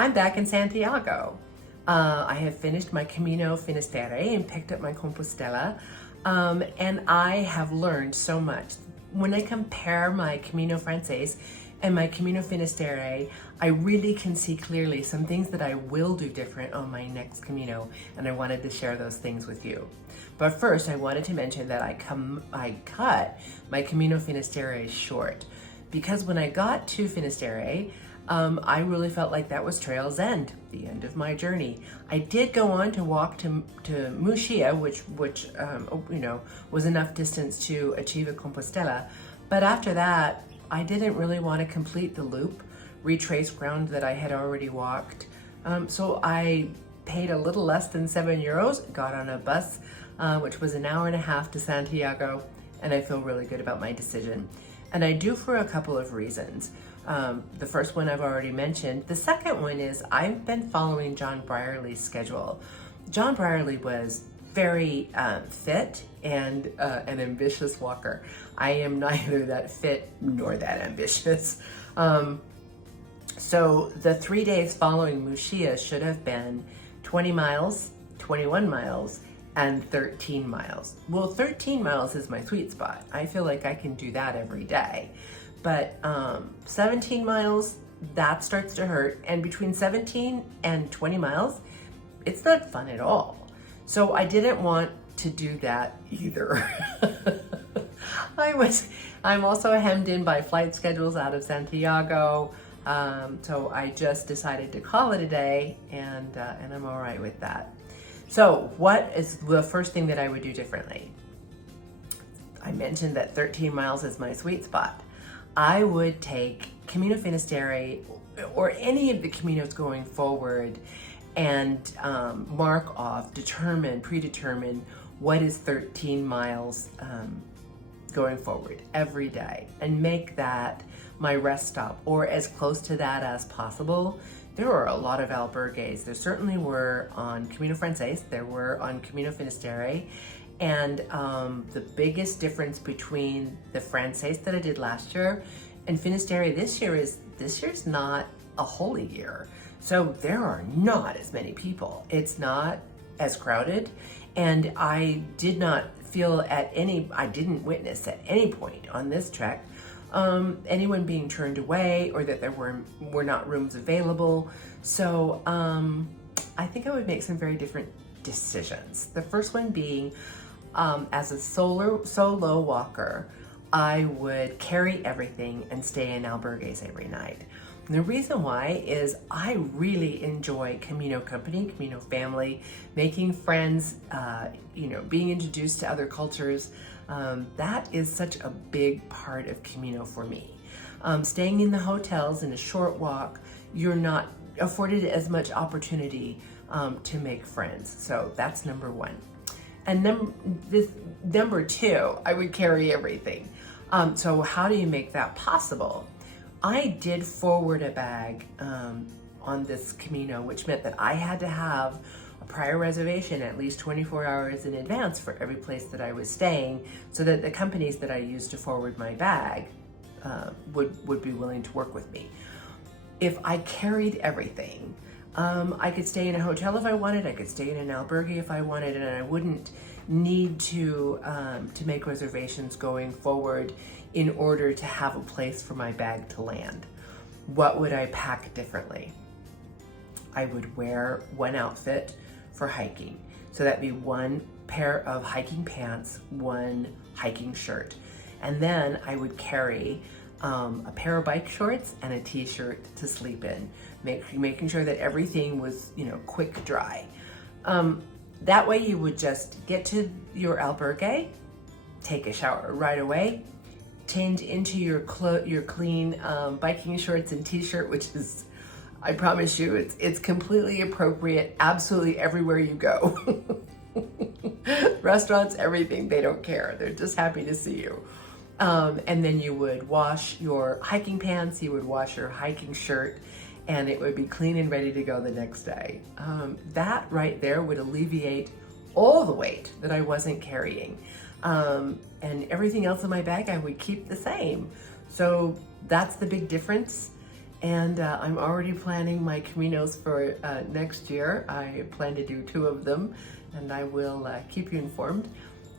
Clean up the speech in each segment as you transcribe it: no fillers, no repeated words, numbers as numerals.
I'm back in Santiago. I have finished my Camino Finisterre and picked up my Compostela, and I have learned so much. When I compare my Camino Frances and my Camino Finisterre, I really can see clearly some things that I will do different on my next Camino, and I wanted to share those things with you. But first, I wanted to mention that I cut my Camino Finisterre short, because when I got to Finisterre, I really felt like that was trail's end, the end of my journey. I did go on to walk to Muxia, which was enough distance to achieve a Compostela. But after that, I didn't really want to complete the loop, retrace ground that I had already walked. So I paid a little less than €7, got on a bus, which was an hour and a half to Santiago, and I feel really good about my decision. And I do for a couple of reasons. The first one I've already mentioned. The second one is I've been following John Brierley's schedule. John Brierley was very fit and an ambitious walker. I am neither that fit nor that ambitious. So the 3 days following Muxia should have been 20 miles, 21 miles, and 13 miles. Well, 13 miles is my sweet spot. I feel like I can do that every day. But 17 miles, that starts to hurt. And between 17 and 20 miles, it's not fun at all. So I didn't want to do that either. I'm also hemmed in by flight schedules out of Santiago. So I just decided to call it a day, and I'm all right with that. So what is the first thing that I would do differently? I mentioned that 13 miles is my sweet spot. I would take Camino Finisterre or any of the Caminos going forward and mark off, predetermine what is 13 miles going forward every day, and make that my rest stop, or as close to that as possible. There were a lot of albergues. There certainly were on Camino Frances, there were on Camino Finisterre, and the biggest difference between the Frances that I did last year and Finisterre this year is this year's not a holy year. So there are not as many people. It's not as crowded, and I did not feel I didn't witness at any point on this trek anyone being turned away or that there were not rooms available. So I think I would make some very different decisions. The first one being, as a solo walker, I would carry everything and stay in albergues every night. And the reason why is I really enjoy Camino company, Camino family, making friends, being introduced to other cultures. That is such a big part of Camino for me. Staying in the hotels in a short walk, you're not afforded as much opportunity to make friends. So that's number one. And number two, I would carry everything. So how do you make that possible? I did forward a bag on this Camino, which meant that I had to have a prior reservation at least 24 hours in advance for every place that I was staying, so that the companies that I used to forward my bag would be willing to work with me. If I carried everything, I could stay in a hotel if I wanted, I could stay in an albergue if I wanted, and I wouldn't need to make reservations going forward in order to have a place for my bag to land. What would I pack differently? I would wear one outfit for hiking. So that'd be one pair of hiking pants, one hiking shirt. And then I would carry a pair of bike shorts and a t-shirt to sleep in, making sure that everything was, quick dry. That way you would just get to your albergue, take a shower right away, change into your clean biking shorts and t-shirt, which is, I promise you, it's completely appropriate absolutely everywhere you go. Restaurants, everything, they don't care. They're just happy to see you. And then you would wash your hiking pants, you would wash your hiking shirt, and it would be clean and ready to go the next day. That right there would alleviate all the weight that I wasn't carrying. And everything else in my bag I would keep the same. So that's the big difference. And I'm already planning my Caminos for next year. I plan to do 2 of them, and I will keep you informed,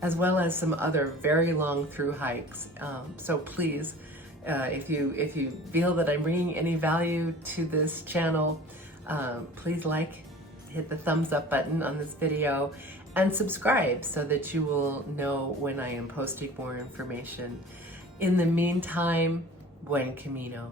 as well as some other very long through hikes. So please, if you feel that I'm bringing any value to this channel, please hit the thumbs up button on this video, and subscribe so that you will know when I am posting more information. In the meantime, buen camino.